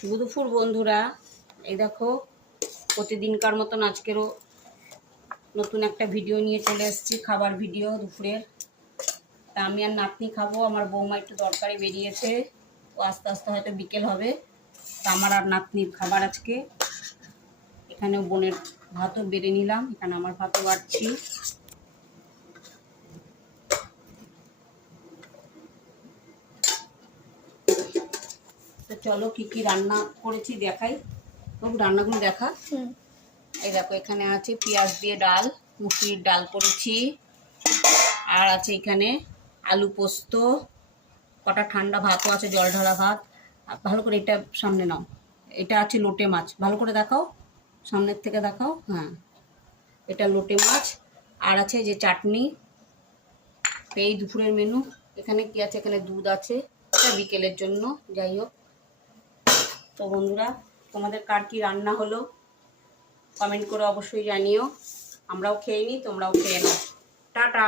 শুভ দুপুর বন্ধুরা, এই দেখো প্রতিদিনকার মতন আজকেরও নতুন একটা ভিডিও নিয়ে চলে এসেছি, খাবার ভিডিও দুপুরের। তা আমি আর নাতনি খাবো, আমার বৌমা একটু দরকারে বেরিয়েছে, ও আস্তে আস্তে হয়তো বিকেল হবে। তা আমার আর নাতনির খাবার আজকে। এখানে বোনের ভাতও বেড়ে নিলাম, এখানে আমার ভাতও বাড়ছি। তো চলো কি কি রান্না করেছি দেখাই। বাবু রান্নাগুলো দেখা। এই দেখো এখানে আছে পেঁয়াজ দিয়ে ডাল, মুসুরির ডাল করেছি। আর আছে এখানে আলু পোস্ত, কটা ঠান্ডা ভাতও আছে, জল ঢালা ভাত। ভালো করে এটা সামনে নাও। এটা আছে লোটে মাছ, ভালো করে দেখাও, সামনের থেকে দেখাও। হ্যাঁ, এটা লোটে মাছ। আর আছে যে চাটনি। এই দুপুরের মেনু। এখানে কি আছে, এখানে দুধ আছে, এটা বিকেলের জন্য। যাই হোক, তো বন্ধুরা তোমাদের কার কি রান্না হলো কমেন্ট করে অবশ্যই জানিও। আমরাও খেয়ে নিই, তোমরাও খেয়ে নাও। টাটা।